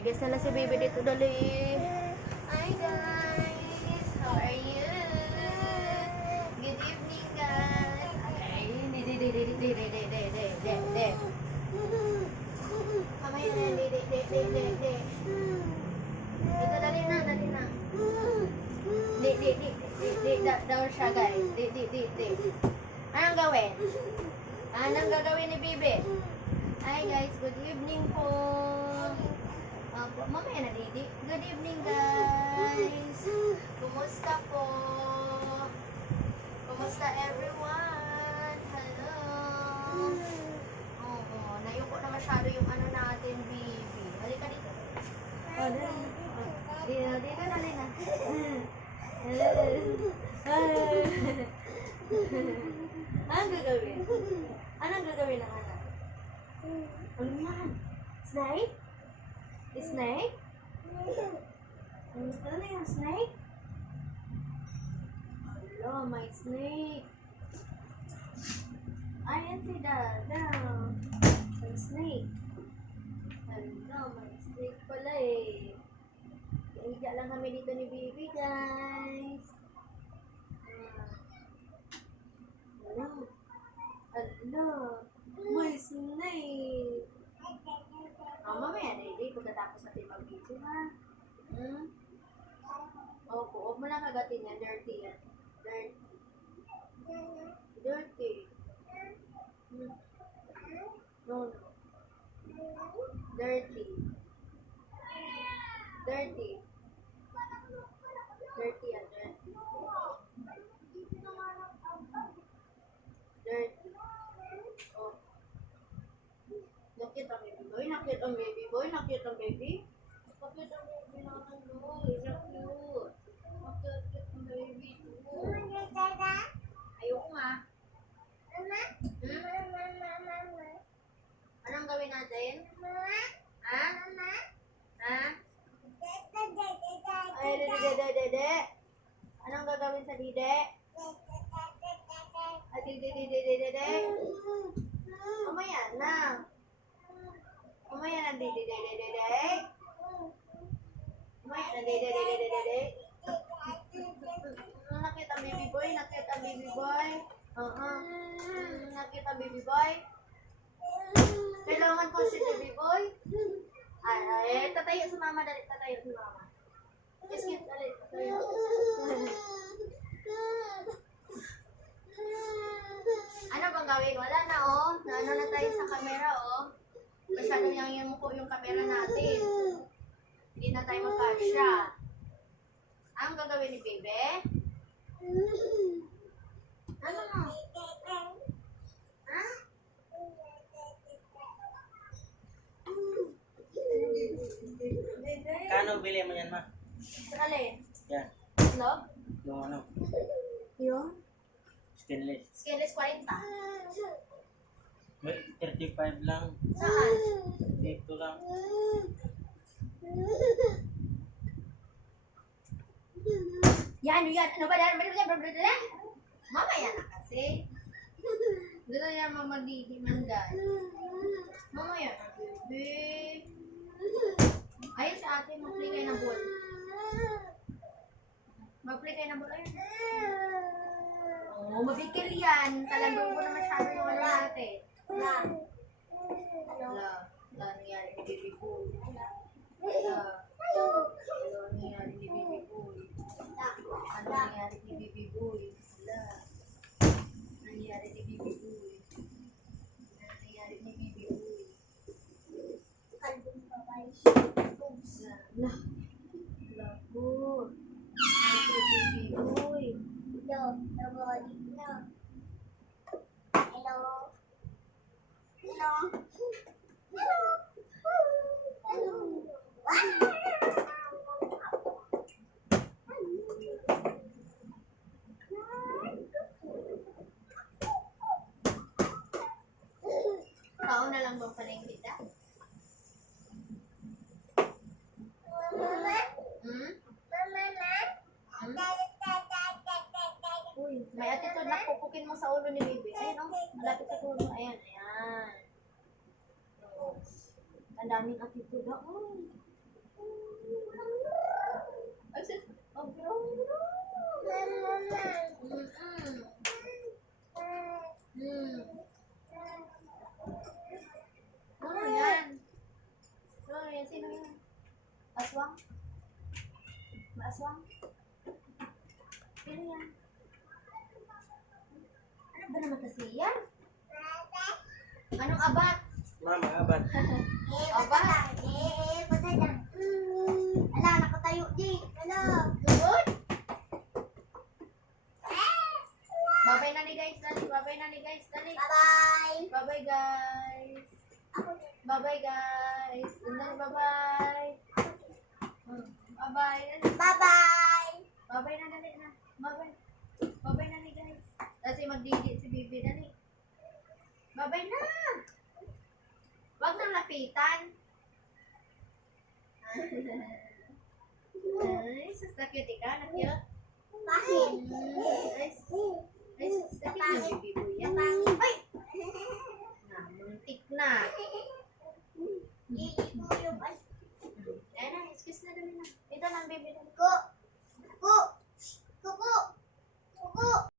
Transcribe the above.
May guest na lang si baby dito, dali. Hi guys! How are you? Good evening guys! Okay, de. Mamaya na, de. Ito, dali na. Down siya guys. De. Anong gawin? Anong gagawin ni Bibi? Hi guys, good evening po. Mamaya na, Didi. Good evening guys. Kumusta po? Kumusta everyone? Hello. Oo, nayuko na masyado yung ano natin, Bibi. Halika dito. Dito, dali na. Anong gagawin? Anong gagawin ng anak? Ano yan? Snake? Snake? Ano na yung snake? Hello, my snake. Ayan si Dada. May snake. Hello, may snake pala eh. Higa lang kami dito ni Bibi, guys. Hello. May snake. Mamaya na hindi. Pagkatapos natin mag-video, ha? Opo, huwag mo lang kagatin yan. Dirty yan. Dirty. No. Dirty. Dirty yan, dirty. Oh. Nakit ang baby boy. Nakit ang baby natin, boy. Nakit ang baby too. Ayoko nga. Anong gawin natin? Ha? Ay, dede. Anong gagawin sa dede? At dede. Mamaya na, dede. Nakita baby boy. Nakita baby boy. Kailangan ko si baby boy. Ay, tatayo si mama, dali. Yes, dali. Tatayo. Ano bang gawin? Wala na, oh. Naano na tayo sa camera, oh. Masyadong yung muko yung camera natin. Hindi na tayo magkasya. Ang gagawin ni Bebe? Ano mo? Ha? Kano bili mo yan, ma? Alin? Yan. Log? Yung ano? Yung? Stainless. Stainless 40. May 35 lang. Saan? Dito lang. Yan. Ano ba yan? Mamaya na kasi. Dito yan mamadidiman guys. Mamaya na, bebe. Ayun sa atin, mag-play kayo ng ball. Ayun. Oh, mabigil yan. Talandong ko na masyado yung ano natin. Nangyari ni baby boy. Ano nangyari ni baby boy? Nangyari ni baby boy? Kalbong babay. Lagot. Baby boy. Kao na lang bang paling kita? Uy, may attitude na pupukin mo sa ulo ni baby. Ayun, oh. Malapit sa ulo. Ayan. Ang daming attitude. Oh. yan? Sino yan? Aswang? Maaswang? Sino yan? Ano ba naman kasi yan? Anong abat? Mama, abat. Abat? Patay lang. Ala, nakatayo di. Ala. Good? Babay na ni guys, dali. Babay na ni guys, dali. Bye-bye. Bye-bye guys. Ako Bye-bye guys. Dali, bye-bye. Bye-bye. Dali. Bye-bye. Bye-bye na, dali na. Bye-bye. Bye-bye na ni guys. Kasi magdidit si Bibi, dali. Bye-bye na. Huwag nang lapitan. Ay, sus, na-cute ka, na-cute. Bakit? Ay, sus, na-cute yung Bibi mo yan. Napangit. Ay! Namuntik na. Gigi